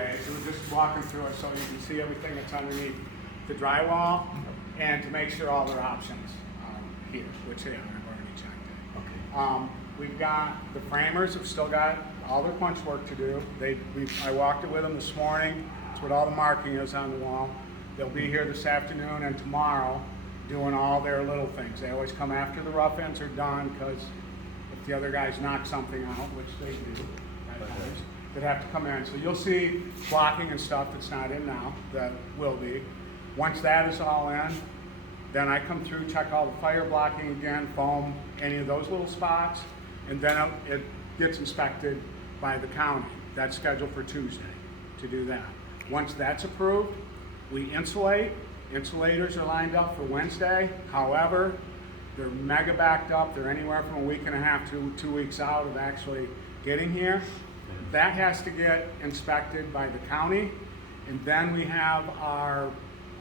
Okay, so we're just walking through it so you can see everything that's underneath the drywall and to make sure all their options are here, which they are, I've already checked it. Okay. We've got, the framers have still got all their punch work to do. I walked it with them this morning. That's what all the marking is on the wall. They'll be here this afternoon and tomorrow doing all their little things. They always come after the rough ends are done, because if the other guys knock something out, which they do, they'd have to come in. So you'll see blocking and stuff that's not in now that will be. Once that is all in, then I come through, check all the fire blocking again, foam, any of those little spots, and then it gets inspected by the county. That's scheduled for Tuesday to do that. Once that's approved, we insulate. Insulators are lined up for Wednesday. However, they're mega backed up. They're anywhere from a week and a half to 2 weeks out of actually getting here. That has to get inspected by the county, and then we have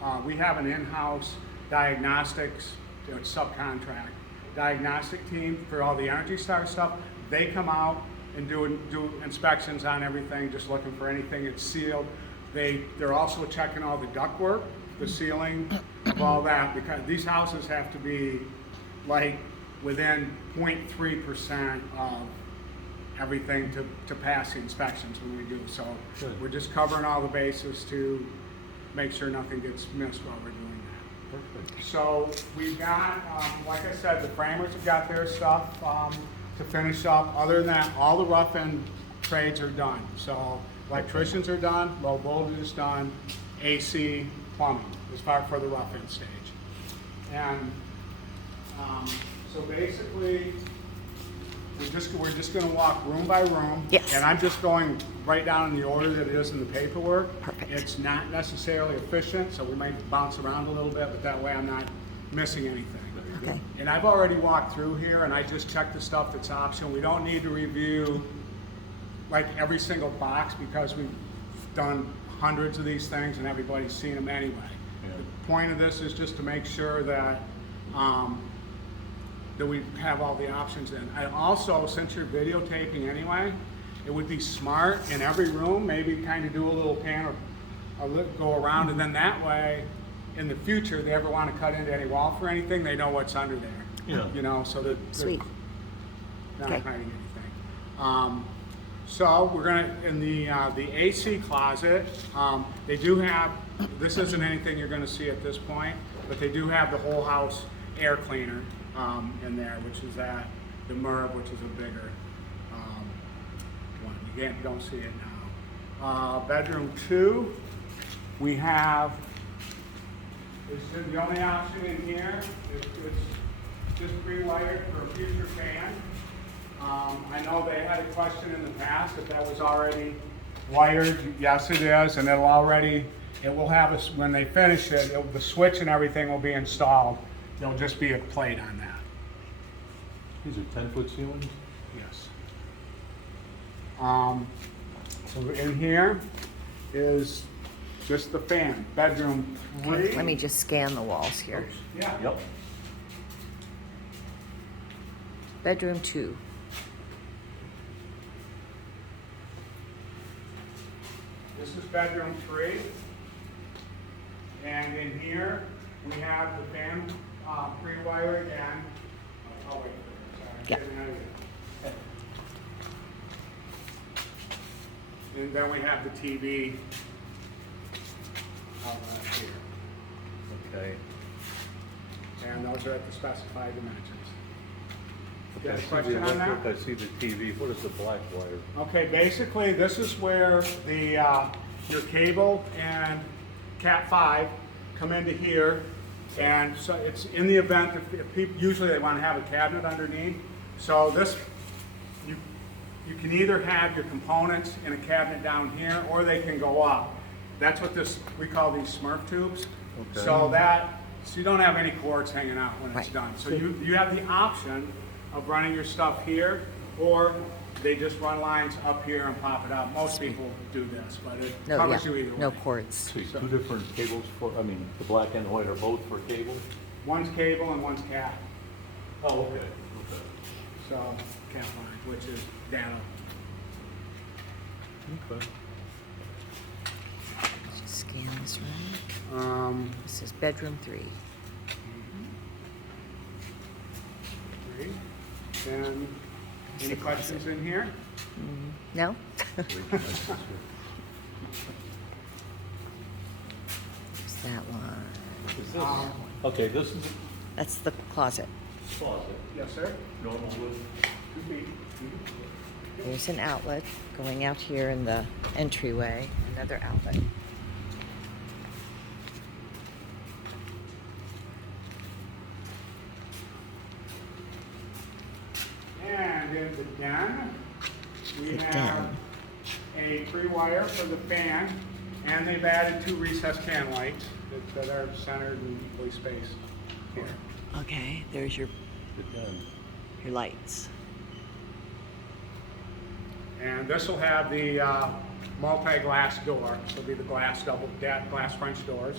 an in-house diagnostics subcontract diagnostic team for all the Energy Star stuff. They come out and do inspections on everything, just looking for anything that's sealed. They're also checking all the ductwork, the ceiling, of all that, because these houses have to be like within 0.3% of everything to pass the inspections when we do. So Good. We're just covering all the bases to make sure nothing gets missed while we're doing that. Perfect. So we've got, like I said, the framers have got their stuff to finish up. Other than that, all the rough end trades are done. So electricians are done, low voltage is done, AC, plumbing, as far for the rough end stage. And so basically, we're just going to walk room by room. Yes. And I'm just going right down in the order that it is in the paperwork. Perfect. It's not necessarily efficient, so we might bounce around a little bit, but that way I'm not missing anything. Okay. And I've already walked through here, and I just checked the stuff that's optional. We don't need to review like every single box, because we've done hundreds of these things and everybody's seen them anyway. Yeah. The point of this is just to make sure that that we have all the options in. I also, since you're videotaping anyway, it would be smart in every room, maybe kind of do a little pan or go around, and then that way, in the future, they ever want to cut into any wall for anything, they know what's under there. Yeah. You know, so that Sweet. not Okay. hiding anything. So we're gonna, in the AC closet, they do have, this isn't anything you're gonna see at this point, but they do have the whole house air cleaner in there, which is the MERV, which is a bigger one. You don't see it now. Bedroom 2, we have, the only option in here is it's just pre-wired for a future fan. I know they had a question in the past if that was already wired. Yes, it is, and it will have us, when they finish it, the switch and everything will be installed. There'll just be a plate on that. These are 10-foot ceilings? Yes. So in here is just the fan. Bedroom 3. Okay, let me just scan the walls here. Yeah. Yep. Bedroom 2. This is bedroom 3. And in here, we have the fan pre-wired again. Oh, wait, sorry. Yep. And then we have the TV here. Okay. And those are at the specified dimensions. You Okay, have a I see question the on that? electric, I see the TV. What is the black wire? Okay, basically, this is where your cable and Cat 5 come into here, and so it's in the event if people, usually they want to have a cabinet underneath. So this, you can either have your components in a cabinet down here, or they can go up. That's what we call these Smurf tubes. Okay. So you don't have any cords hanging out when it's Right. done. So you have the option of running your stuff here, or they just run lines up here and pop it out. Most people do this, but it covers you either way. No cords. See, two different cables for, I mean, the black and the white are both for cable? One's cable and one's cat. Oh, okay. Okay. So cat line, which is data. Okay. This is bedroom 3. Great. Then, It's any the questions closet. in here? No? Great, nice this year. There's that one. Is this, okay, this is That's the closet. a closet, Yes, sir. normal width. 2 feet. There's an outlet going out here in the entryway. Another outlet. And in the den, we The have den. a 3-wire for the fan, and they've added 2 recessed can lights that are centered and equally spaced here. Okay, there's your The den. lights. And this will have the multi-glass door, so it'll be the glass glass French doors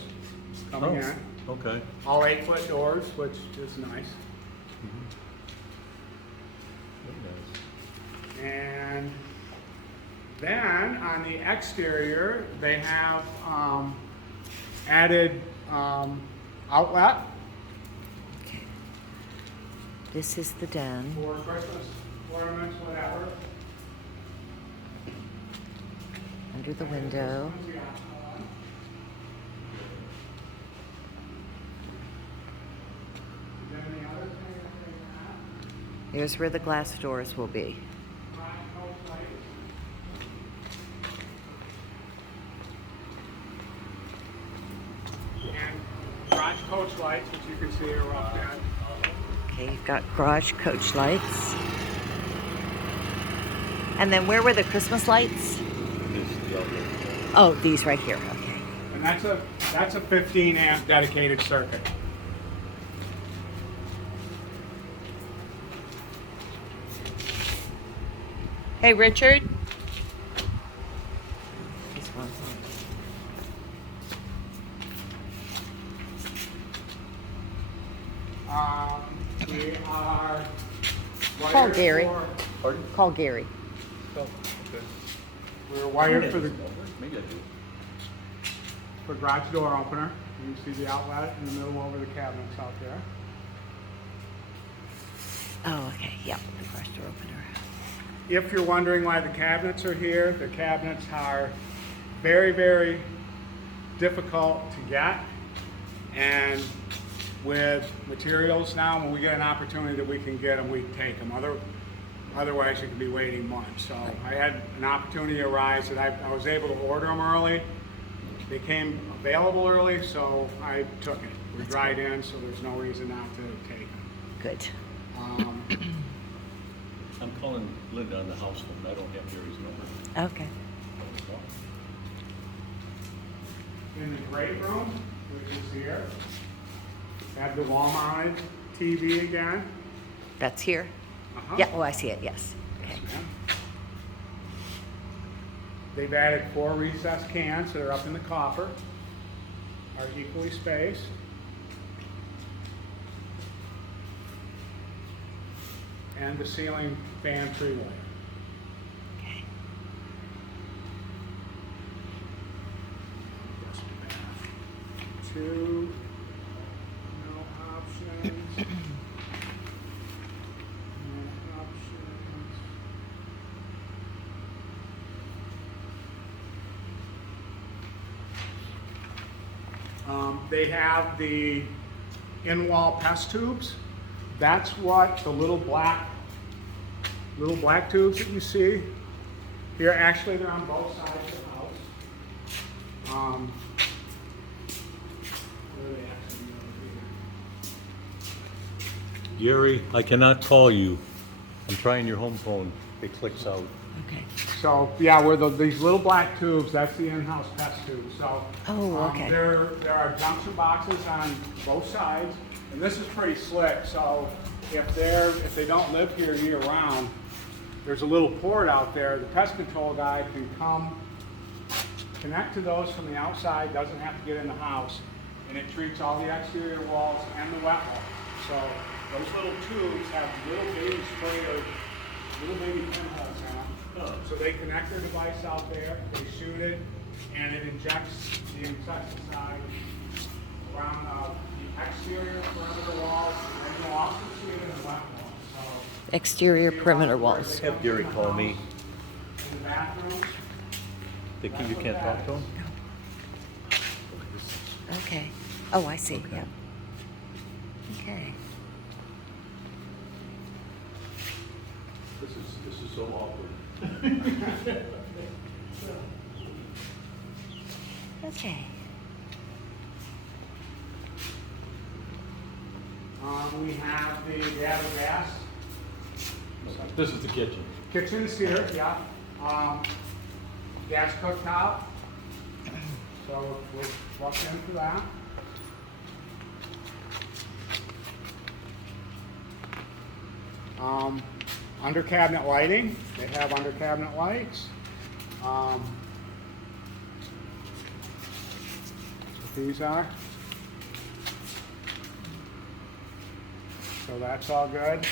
coming in. Okay. All 8-foot doors, which is nice. Very nice. And then on the exterior, they have added outlet Okay. This is the den. for Christmas ornaments, whatever. Under the window. Then the other thing that they have, Here's where the glass doors will be. garage coach lights. And garage coach lights, which you can see are up there. Okay, you've got garage coach lights. And then where were the Christmas lights? This is the outlet. Oh, these right here. Okay. And that's a 15 amp dedicated circuit. Hey, Richard. This one. We are Call wired Gary. for, Pardon? Call Gary. Oh, okay. we're wired for the Maybe I do. for garage door opener. You can see the outlet in the middle over the cabinets out there. Oh, okay. Yep. The garage door opener. If you're wondering why the cabinets are here, the cabinets are very, very difficult to get. And with materials now, when we get an opportunity that we can get them, we take them. Otherwise, you could be waiting months. So I had an opportunity arise that I was able to order them early. They came available early, so I took it. We're dried in, so there's no reason not to take them. Good. I'm calling Linda on the house phone. I don't have Gary's number. Okay. In the great room, which is here, have the wall-mounted TV again. That's here. Uh-huh. Yeah. Oh, I see it. Yes. Okay. Yeah. They've added 4 recessed cans that are up in the coffer, are equally spaced. And the ceiling fan 3-wire. Okay. Two, no options. No options. They have the in-wall pest tubes. That's what the little black tubes that you see here. Actually, they're on both sides of the house. Where are they actually over here? Gary, I cannot call you. I'm trying your home phone. It clicks out. Okay. So, yeah, where these little black tubes, that's the in-house pest tube. So, Oh, okay. there are junction boxes on both sides, and this is pretty slick. So, if they don't live here year-round, there's a little port out there. The pest control guy can come, connect to those from the outside, doesn't have to get in the house, and it treats all the exterior walls and the wet walls. So, those little tubes have little baby sprayers, little baby pinholes in them. So they connect their device out there, they shoot it, and it injects the insecticide around the exterior perimeter walls, and you'll also see it in the wet walls. So Exterior perimeter walls. Have Gary call me. in the bathrooms, You can't talk to him? Okay. Oh, I see. Yeah. Okay. This is so awkward. Okay. we have the gas. This is the kitchen. Kitchen's here, yeah. Gas cooktop. So we'll walk into that. Under cabinet lighting, they have under cabinet lights. What these are. So that's all good.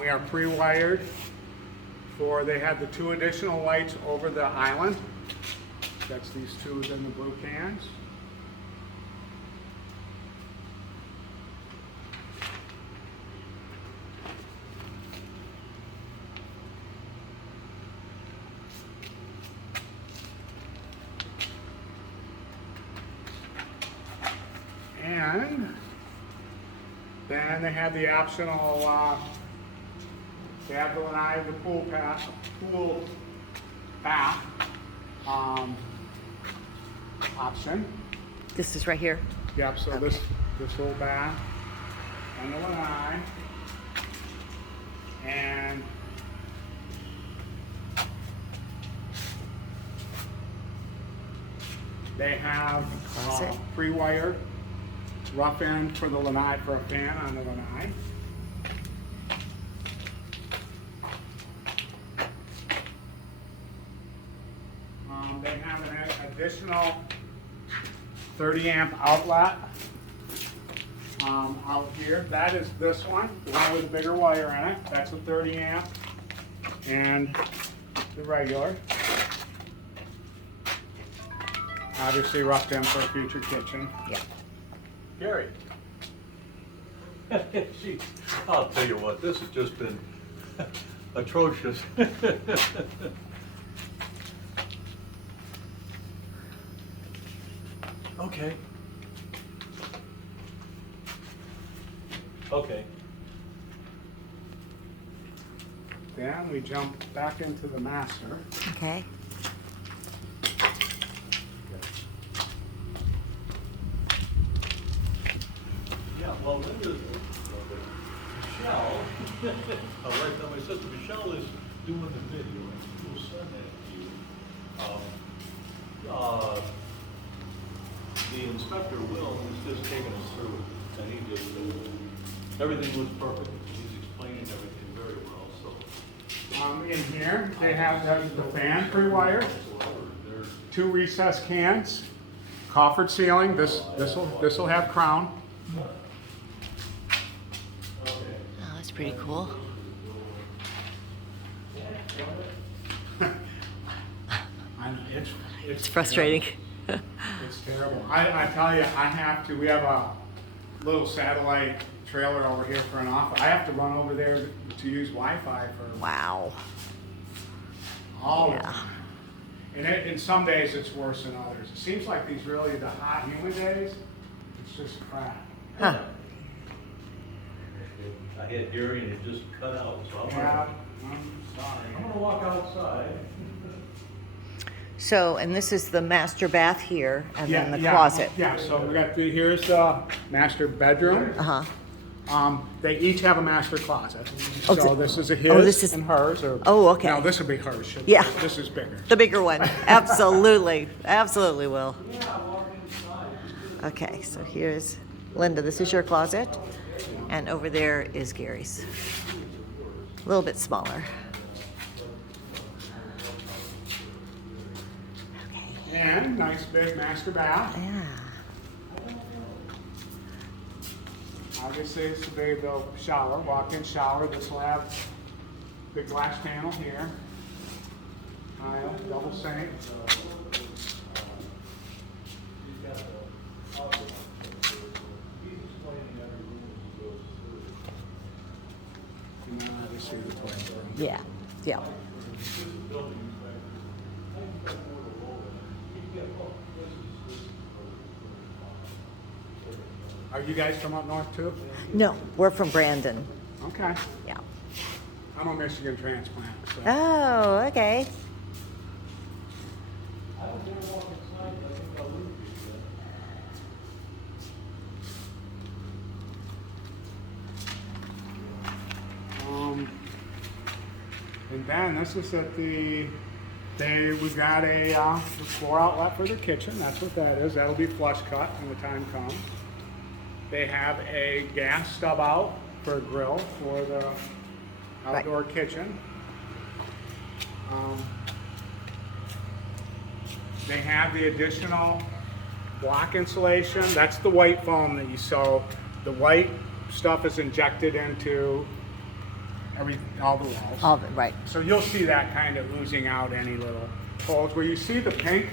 We are pre-wired for, they had the 2 additional lights over the island. That's these 2 in the blue cans. And then they have the optional, they have the lanai, the pool bath option. This is right here. Yep, so Okay. this little bath and the lanai. And they have Closet. pre-wired rough end for the lanai, for a fan on the lanai. They have an additional 30 amp outlet out here. That is this one, the one with the bigger wire in it. That's a 30 amp. And the regular. Obviously roughed in for a future kitchen. Yeah. Gary. Jeez, I'll tell you what, this has just been atrocious. Okay. Okay. Then we jump back into the master. Okay. Yeah, well, Linda, Michelle, I'll write down my sister, Michelle is doing the video, and we'll send that to you. The inspector, Will, is just taking us through it, and he just, everything was perfect, he's explaining everything very well, so. In here, they have the fan pre-wired, 2 recessed cans, coffered ceiling. This will have crown. Oh, that's pretty cool. It's frustrating. It's terrible. I tell you, I have to. We have a little satellite trailer over here for an office. I have to run over there to use Wi-Fi for Wow. all of Yeah. them. And some days it's worse than others. It seems like these really, the hot, humid days, it's just crap. Huh. I had Gary and it just cut out, so Yeah, I'm I'm sorry. gonna walk outside. So, and this is the master bath here, and then the Yeah, closet. Yeah, so we got here's the master bedroom. Uh-huh. They each have a master closet. Oh, So so- this is a this his is- and hers, or. Oh, okay. No, this would be hers. Yeah. This is bigger. The bigger one. Absolutely. Absolutely will. Okay, so here's Linda. This is your closet. And over there is Gary's. A little bit smaller. Okay. And nice big master bath. Yeah. Obviously, it's a big shower, walk-in shower. This will have big glass panel here. Tile, double sink. Yeah, yeah. Building inspector. I can get more of a role in it. Yeah, well, this is Are you guys from up north too? No, we're from Brandon. Okay. Yeah. I'm a Michigan transplant. So. Oh, okay. I don't dare walk inside, but I think I'll lose you. And then this is at we've got a the floor outlet for the kitchen. That's what that is. That'll be flush cut when the time comes. They have a gas stub out for a grill for the outdoor kitchen. They have the additional block insulation. That's the white foam that you saw. The white stuff is injected into all the walls. Right. So you'll see that kind of losing out any little holes. Where you see the pink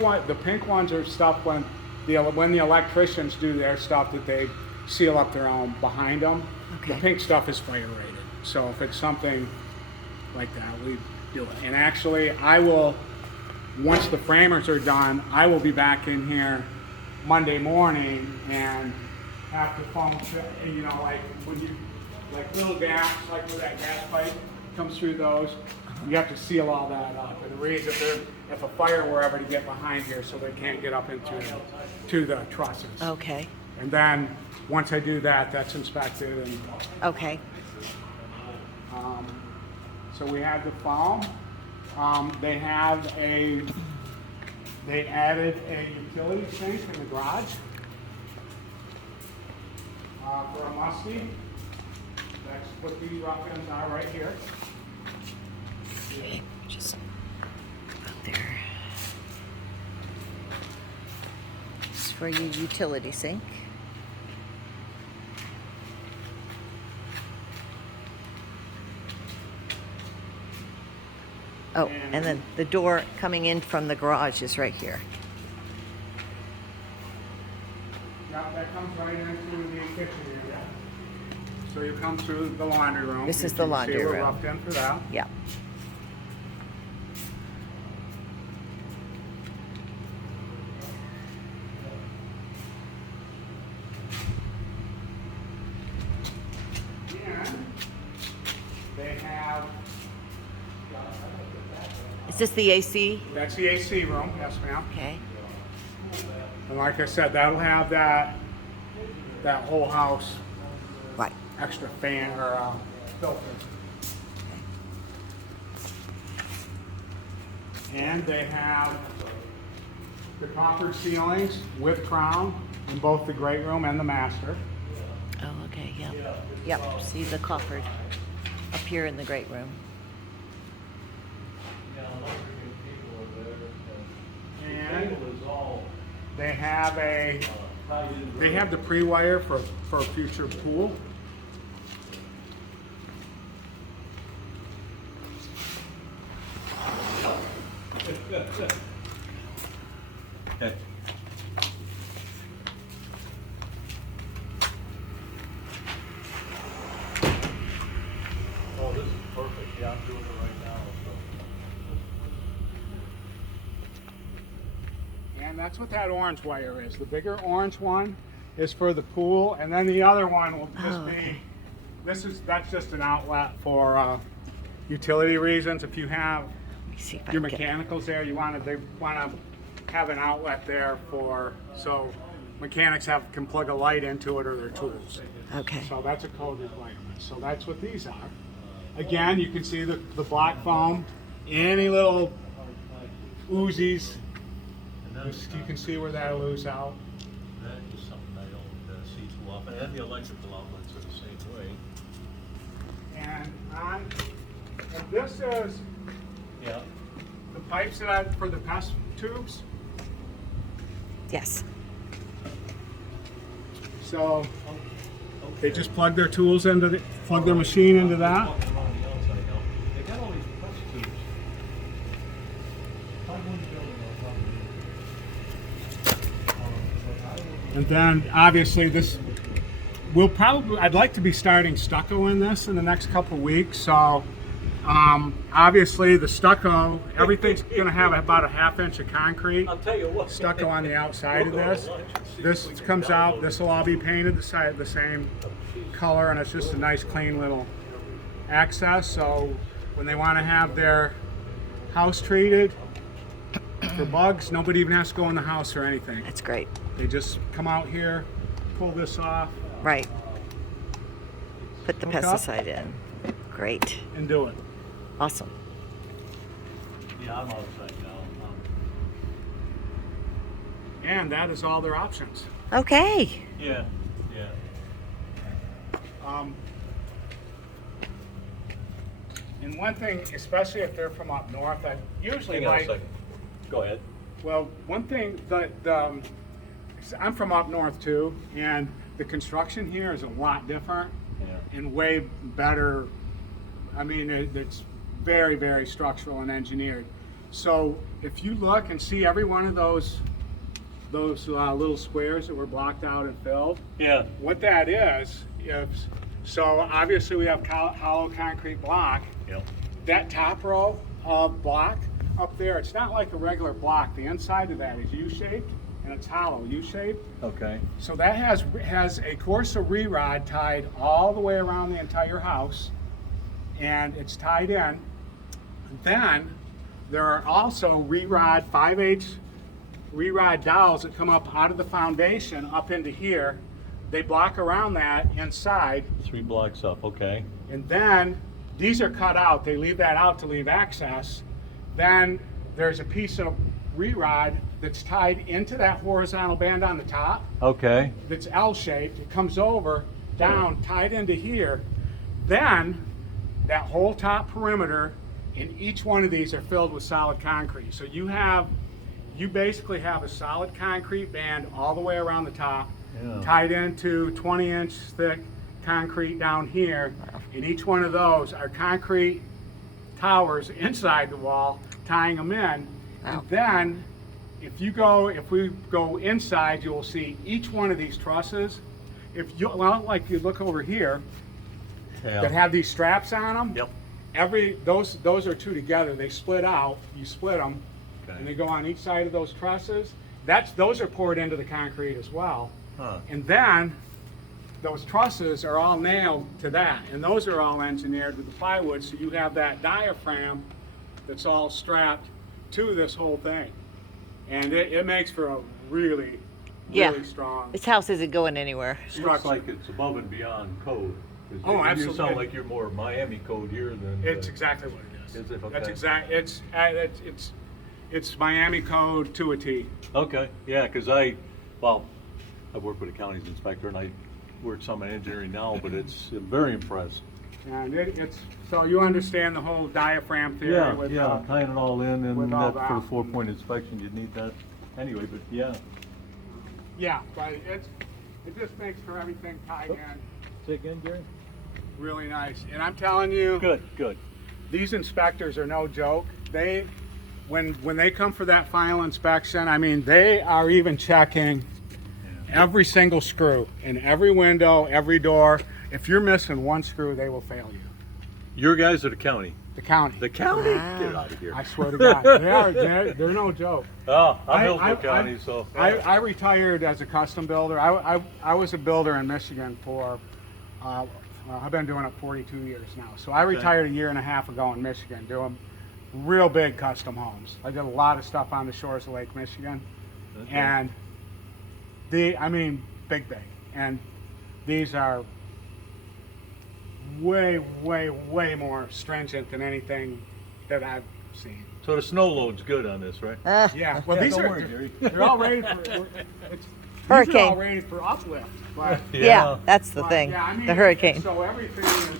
ones are stuff when the electricians do their stuff that they seal up their own behind them. Okay. The pink stuff is fire rated. So if it's something like that, we do it. And actually, I will, once the framers are done, I will be back in here Monday morning and have to foam, you know, like when you, like little gaps, like where that gas pipe comes through those, you have to seal all that up. And the reason if a fire were ever to get behind here, so they can't get up into the trusses. Okay. And then once I do that, that's inspected and. Okay. So we have the foam. They added a utility sink in the garage for a musty. That's what these rough-ins are right here. Okay, just out there. This is for your utility sink. Oh, and then the door coming in from the garage is right here. Yeah, that comes right into the kitchen area. So you come through the laundry room. This is You the can laundry see we're room. roughed in for that. Yeah. And they have, Is this the AC? that's the AC room, yes ma'am. Okay. And like I said, that'll have that whole house Right. extra fan or filter. And they have the copper ceilings with crown in both the great room and the master. Oh, okay. Yeah. Yep. See the coffered up here in the great room. Yeah, I'm not bringing people over there. And The table is all they have tied in. they have the pre-wire for a future pool. Okay. Oh, this is perfect. Yeah, I'm doing it right now, so. And that's what that orange wire is. The bigger orange one is for the pool, and then the other one will just Oh, be, okay. that's just an outlet for utility reasons. If you have Let me see if I your can get. mechanicals there, they want to have an outlet there so mechanics can plug a light into it or their tools. Okay. So that's a code requirement. So that's what these are. Again, you can see the black foam, any little oozies, you can see where that'll ooze out. That is something I don't see too often. And the electrical outlets are the same way. And this is Yeah. the pipes that I for the pest tubes. Yes. So they just plug their tools plug their machine into that. Walking around the outside now. They got all these press tubes. Find one building on top of it. And then obviously I'd like to be starting stucco in this in the next couple weeks. So Obviously, the stucco, everything's going to have about a ½ inch of concrete I'll tell you what. stucco on the outside of this. This comes out, this will all be painted the same color, and it's just a nice, clean little access. So when they want to have their house treated for bugs, nobody even has to go in the house or anything. That's great. They just come out here, pull this off, Right. Put the Hook up. pesticide in. Great. and do it. Awesome. Yeah, I'm outside now. And that is all their options. Okay. Yeah, yeah. And one thing, especially if they're from up north, I usually Hang on a like. second. Go ahead. Well, one thing that I'm from up north too, and the construction here is a lot different Yeah. and way better. I mean, it's very, very structural and engineered. So if you look and see every one of those little squares that were blocked out and filled, Yeah. what that is so obviously we have hollow concrete block. Yep. That top row of block up there, it's not like a regular block. The inside of that is U-shaped and it's hollow U-shaped. Okay. So that has a course of re-rod tied all the way around the entire house, and it's tied in. Then there are also re-rod 5/8 re-rod dowels that come up out of the foundation up into here. They block around that inside, 3 blocks up. Okay. and then these are cut out. They leave that out to leave access. Then there's a piece of re-rod that's tied into that horizontal band on the top Okay. that's L-shaped. It comes over, down, tied into here. Then that whole top perimeter and each one of these are filled with solid concrete. So you basically have a solid concrete band all the way around the top, Yeah. tied into 20-inch thick concrete down here. And each one of those are concrete towers inside the wall, tying them in. Wow. And then if we go inside, you will see each one of these trusses. Like you look over here, that Yeah. have these straps on them. Yep. Those are two together. They split out. You split them, Okay. and they go on each side of those trusses. Those are poured into the concrete as well. Huh. And then those trusses are all nailed to that, and those are all engineered with the plywood. So you have that diaphragm that's all strapped to this whole thing, and it makes for a really, Yeah. really strong This house isn't going anywhere. Looks structure. like it's above and beyond code. 'Cause Oh, You absolutely. sound like you're more Miami code here than. It's exactly what it is. Is it? That's Okay. It's Miami code to a T. Okay, yeah, because I work with a county's inspector and I work some in engineering now, but I'm very impressed. And so you understand the whole diaphragm theory Yeah, with yeah, tying it all in, and with all that for the that. 4-point inspection, you'd need that anyway, but yeah. yeah, but it just makes for everything tied in Say again, Gary? really nice. And I'm telling you, Good. these inspectors are no joke. When they come for that final inspection, I mean, they are even checking every single screw in every window, every door. If you're missing one screw, they will fail you. Your guys are the county? The county. The county? Wow. Get out of here. I swear to God, they're no joke. Oh, I'm I- Hillsborough I- County, so. I retired as a custom builder. I was a builder in Michigan for, I've been doing it 42 years now. So I retired a year and a half ago in Michigan doing real big custom homes. I did a lot of stuff on the shores of Lake Michigan. Okay. And big. And these are way, way, way more stringent than anything that I've seen. So the snow load's good on this, right? Yeah, well, Yeah, these don't are, worry, Gary. they're all rated for, these are Hurricane. all rated for uplift, but. Yeah, that's the but, thing. yeah, I mean, The hurricane. So everything is,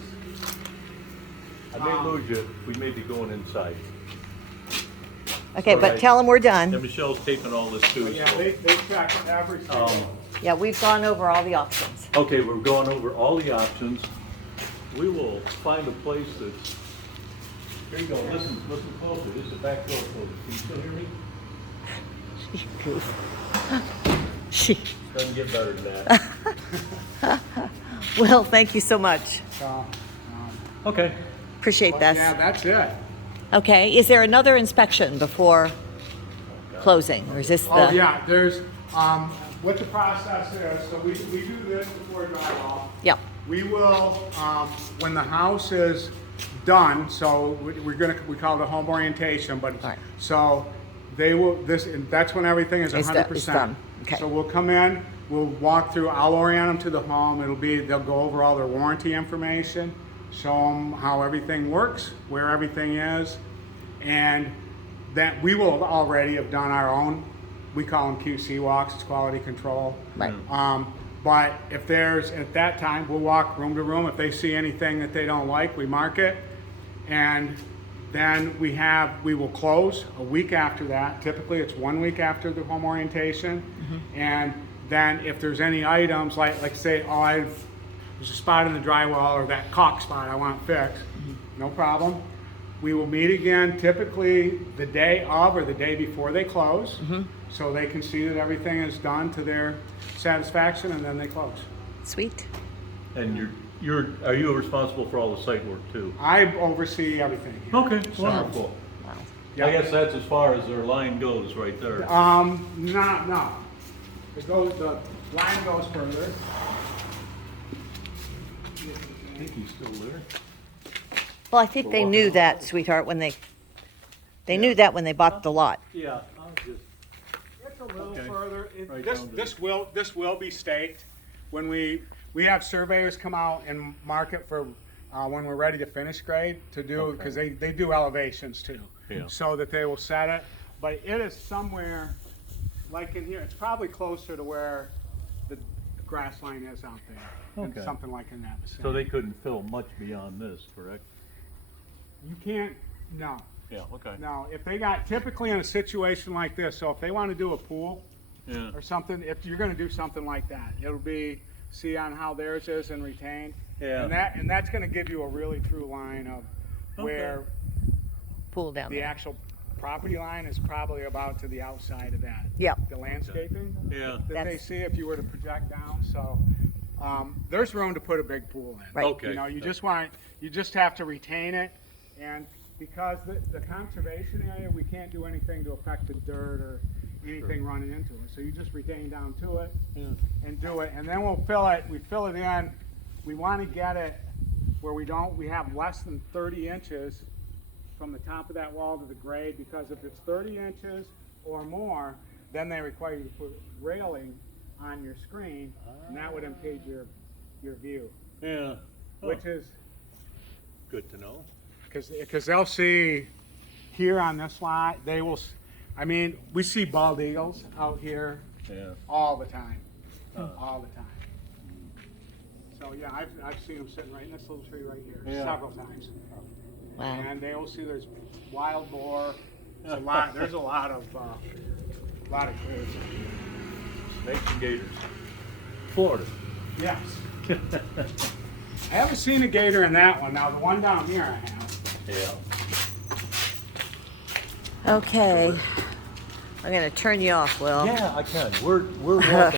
I may lose you, we may be going inside. Okay, but Alright. tell them we're done. And Michelle's taping all this too, yeah, so. they check every single. Yeah, we've gone over all the options. Okay, we're going over all the options. We will find a place that's, here you go, listen closer, this is the back door closer. Can you still hear me? She. Doesn't get better than that. Well, thank you so much. So, Okay, Appreciate But this. yeah, that's it. Okay, is there another inspection before closing, or is this the? Oh, yeah, there's, what the process is, so we do this before drywall. Yep. We will, when the house is done, so we call it a home orientation, but, All right. so they will, and that's when everything is It's 100%. done. Okay. So we'll come in, we'll walk through, I'll orient them to the home, they'll go over all their warranty information, show them how everything works, where everything is, and that we will already have done our own, we call them QC walks, it's quality control. Right. But if there's, at that time, we'll walk room to room. If they see anything that they don't like, we mark it. And then we will close a week after that. Typically, it's 1 week after the home orientation. And then if there's any items, like say, there's a spot in the drywall or that caulk spot I want fixed, no problem. We will meet again typically the day of or the day before they close, so they can see that everything is done to their satisfaction, and then they close. Sweet. And are you responsible for all the site work too? I oversee everything here. Okay, wonderful. Wow. Yeah. I guess that's as far as their line goes right there. No. The line goes further. I think he's still there. Well, I think they knew that, sweetheart, when they knew that when they bought the lot. Yeah, I was just. It's a little Okay. further. Right down to This will be staked when we have surveyors come out and mark it for when we're ready to finish grade to do, because they do elevations too. Yeah. So that they will set it, but it is somewhere like in here. It's probably closer to where the grass line is out there. Okay. Something like in that vicinity. So they couldn't fill much beyond this, correct? You can't, no. Yeah, okay. No, if they got, typically in a situation like this, so if they want to do a pool Yeah, or something, if you're going to do something like that, it'll be, see on how theirs is and retained. Yeah. And that's going to give you a really true line of where Pool down the there. actual property line is probably about to the outside of that. Yep. The landscaping yeah. that they That's- see if you were to project down, so. There's room to put a big pool in. Right. Okay. You know, you just have to retain it, and because the conservation area, we can't do anything to affect the dirt or anything running into it. So you just retain down to it and do it, and then we fill it in. We want to get it where we have less than 30 inches from the top of that wall to the grade, because if it's 30 inches or more, then they require you to put railing on your screen, and that would impede your view, Yeah. which is, Good to know. because they'll see here on this lot, we see bald eagles out here Yeah. all the time, all the time. So yeah, I've seen them sitting right in this little tree right here Yeah. several times. Wow. And they will see there's wild boar, there's a lot of critters. Snakes and gators. Florida. Yes. I haven't seen a gator in that one. Now, the one down here I have. Yeah. Okay. I'm gonna turn you off, Will. Yeah, I can. We're walking